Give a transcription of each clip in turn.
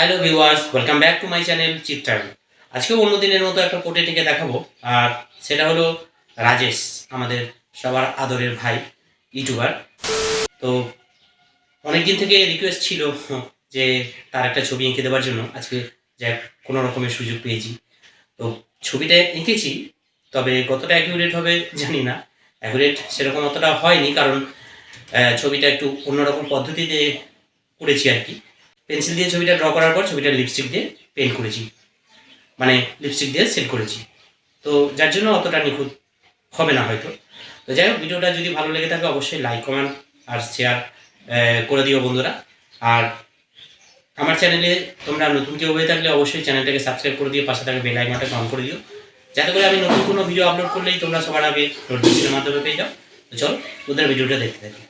Hello viewers, welcome back to my channel চিত্রায়ন। আজকে অন্য দিনের মতো একটা পোটেটিকে দেখাবো, আর সেটা হলো রাজেশ, আমাদের সবার আদরের ভাই ইউটিউবার। তো অনেকদিন থেকে রিকোয়েস্ট ছিল যে তার একটা ছবি এঁকে দেওয়ার জন্য। আজকে যাক কোনো রকমের সুযোগ পেয়েছি, তো ছবিটা এঁকেছি। তবে কতটা অ্যাকুরেট হবে জানি না, অ্যাকুরেট সেরকম অতটা হয়নি, কারণ ছবিটা একটু অন্যরকম পদ্ধতিতে করেছি আর কি। পেন্সিল দিয়ে ছবিটা ড্র করার পর ছবিটা লিপস্টিক দিয়ে পেন্ট করেছি, মানে লিপস্টিক দিয়ে সেট করেছি। তো যার জন্য অতটা নিখুঁত হবে না হয়তো। তো যাই হোক, ভিডিওটা যদি ভালো লেগে থাকে অবশ্যই লাইক, কমেন্ট আর শেয়ার করে দিও বন্ধুরা। আর আমার চ্যানেলে তোমরা নতুন কেউ হয়ে থাকলে অবশ্যই চ্যানেলটাকে সাবস্ক্রাইব করে দিও, পাশে থাকা বেল আইকনটা অন করে দিও, যাতে করে আমি নতুন কোনো ভিডিও আপলোড করলেই তোমরা সবার আগে নোটিফিকেশনের মাধ্যমে পেয়ে যাও। তো চলো ওদের ভিডিওটা দেখতে থাকি।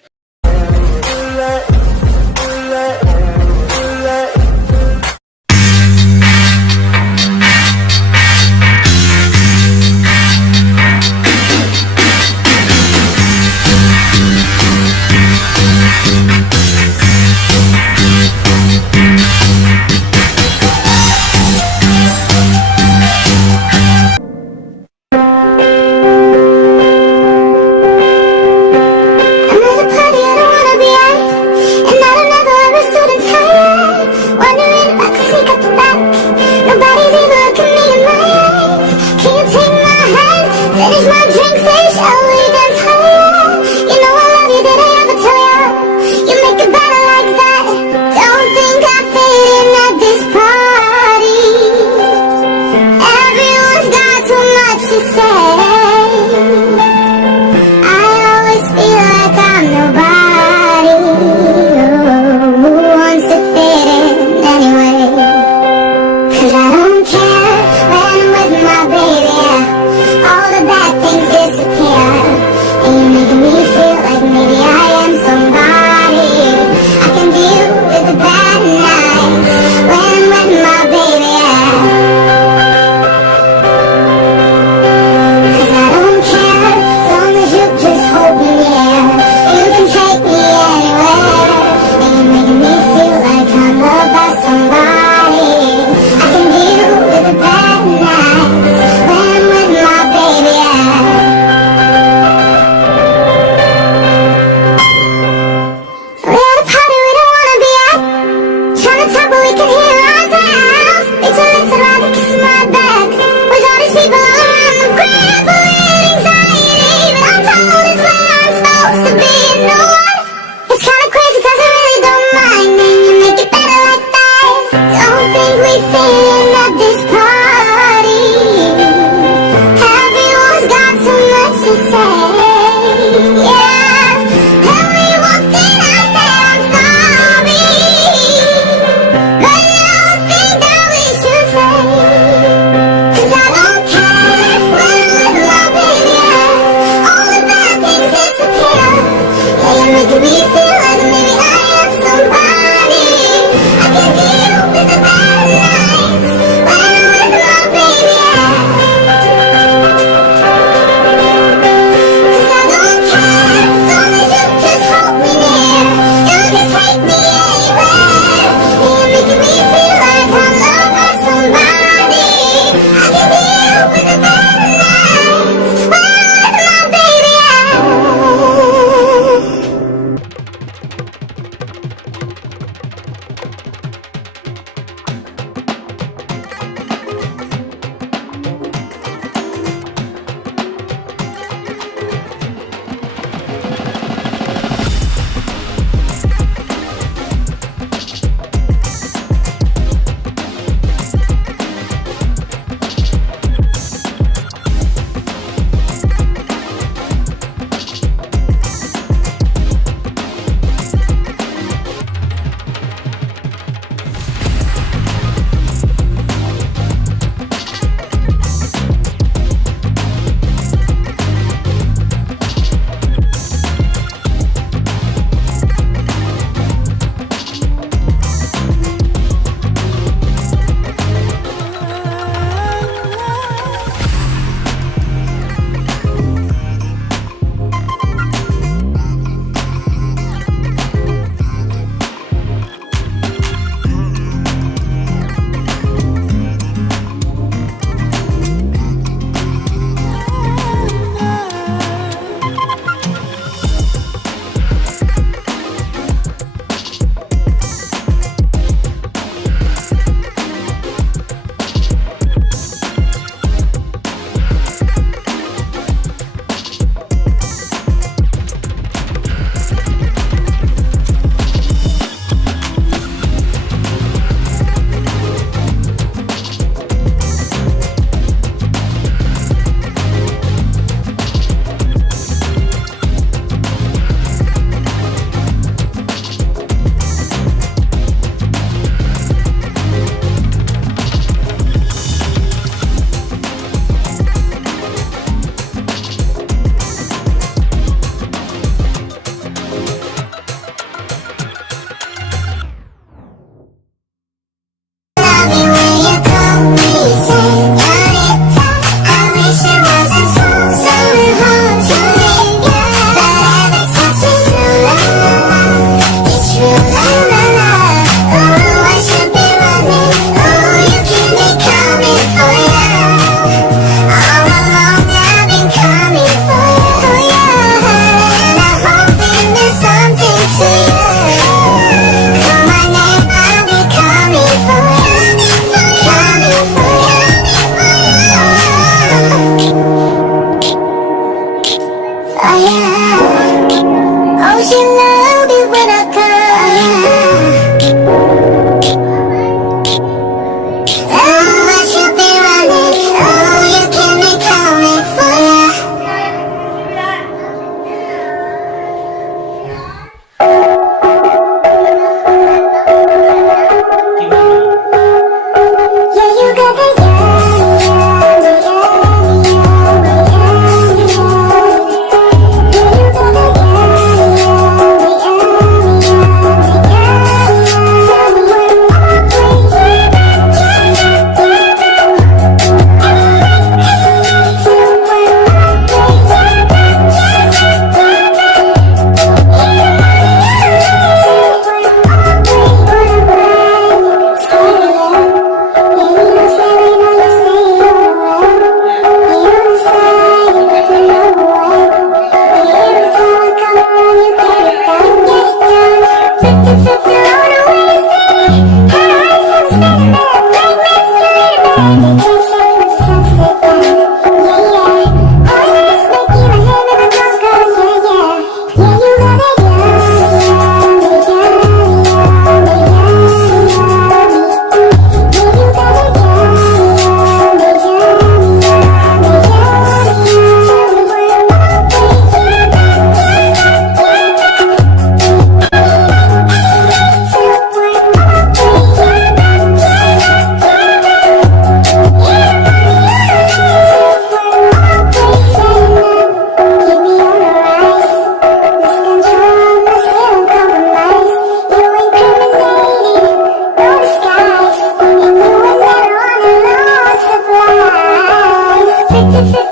you.